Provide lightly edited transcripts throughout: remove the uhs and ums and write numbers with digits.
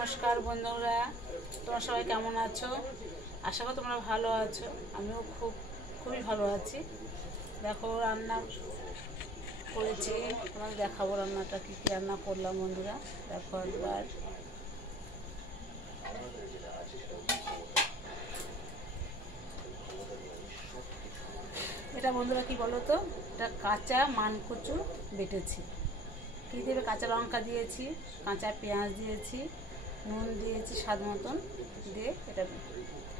নমস্কার বন্ধুরা, তোমরা সবাই কেমন আছো? আশা করি তোমরা ভালো আছো। আমিও খুবই ভালো আছি। দেখো রান্না করেছি, তোমাদের দেখাবো রান্নাটা কী কী রান্না করলাম বন্ধুরা। দেখো একবার এটা বন্ধুরা কি বলো তো, এটা কাঁচা মানকচু বেটেছি। কী দেবে, কাঁচা লঙ্কা দিয়েছি, কাঁচা পেঁয়াজ দিয়েছি, নুন দিয়েছি স্বাদ মতন দিয়ে এটা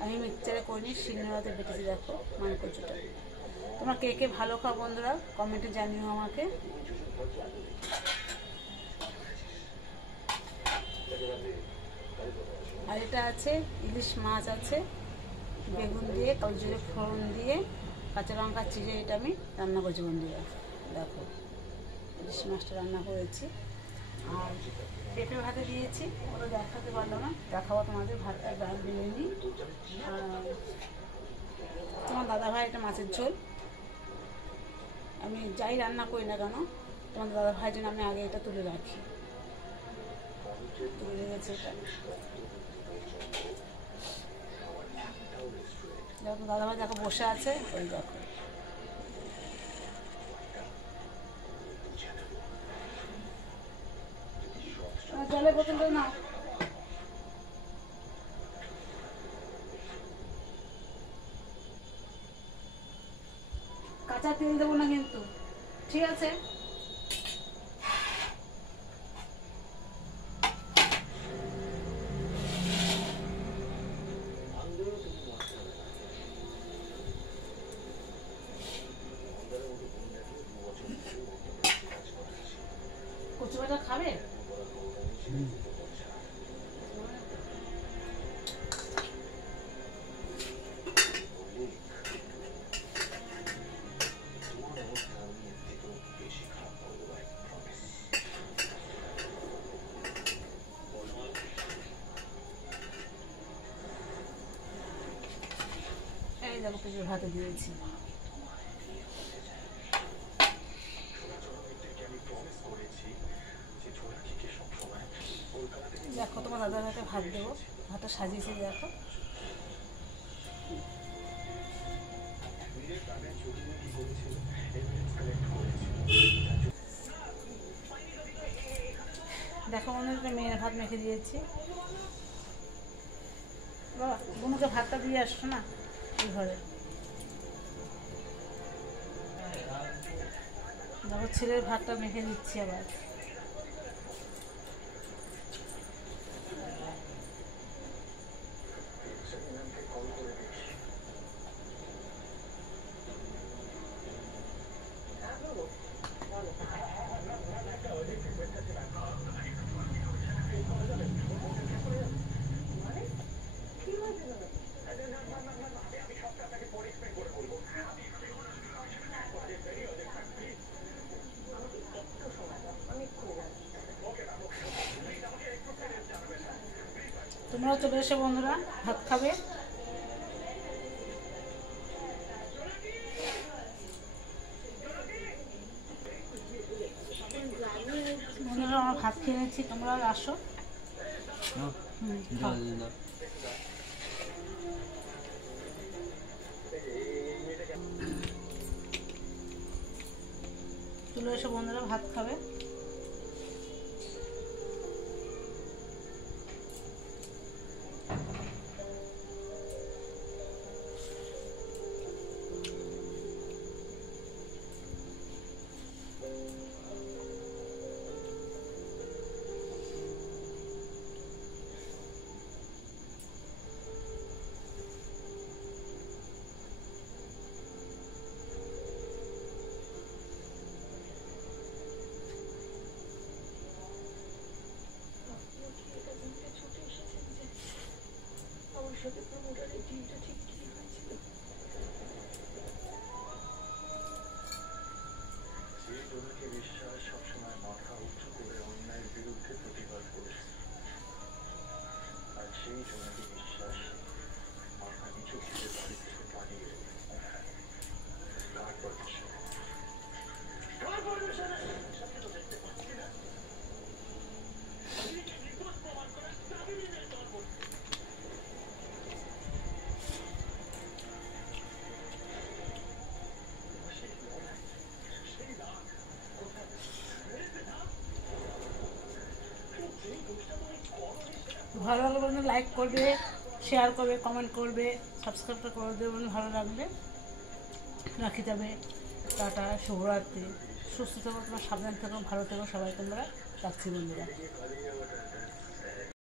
আমি মিক্সচারে করিনি, শিলনোড়াতে বেটেছি। দেখো মানকচুটা। তোমরা কে কে ভালো খাও বন্ধুরা কমেন্টে জানিও আমাকে। আর এটা আছে ইলিশ মাছ আছে, বেগুন দিয়ে কালো জিরে ফোড়ন দিয়ে কাঁচা লঙ্কা চিড়ে এটা আমি রান্না করছি বন্ধুরা। দেখো ইলিশ মাছটা রান্না করেছি। আর পেঁপে ভাতে দিয়েছি, ওটা দেখাতে পারলো না, দেখাবো তোমাদের। ভাতটা ডাল দিয়ে নিই। তোমার দাদাভাই এটা মাছের ঝোল। আমি যাই রান্না করি না কেন, তোমাদের দাদাভাইয়ের জন্য আমি আগে এটা তুলে রাখি। তুলে রেখেছি এটা। দেখো দাদাভাই দেখো বসে আছে, ওই দেখো। জলের বোতলটা না, কাঁচা তেল দেবো না কিন্তু, ঠিক আছে? কচু ভাজা খাবে? এই দেখো পেঁপে ভাতে দিয়েছি। দেখো তোমার দাদার হাতে ভাত দেবো, ভাতটা সাজিয়েছি দেখো। দেখো মনে হচ্ছে মেয়ের ভাত মেখে দিয়েছি। বাবা বোনকে ভাতটা দিয়ে আসছো না এই ঘরে। দেখো ছেলের ভাতটা মেখে দিচ্ছি আবার। তোমরাও চলে এসো বন্ধুরা, ভাত খাবে। বন্ধুরা আমরা ভাত খেয়ে নিচ্ছি, তোমরা আসো। চলে এসো বন্ধুরা, ভাত খাবে। ভালো লাগলে বন্ধু লাইক করবে, শেয়ার করবে, কমেন্ট করবে, সাবস্ক্রাইবটা করে দেবে বন্ধু ভালো লাগবে। রাখি যাবে, টাটা, শুভরাত্রি। সুস্থ থেকো, তোমার সাবধান থেকো, ভালো থেকো সবাই তোমরা। রাখছি বন্ধুরা।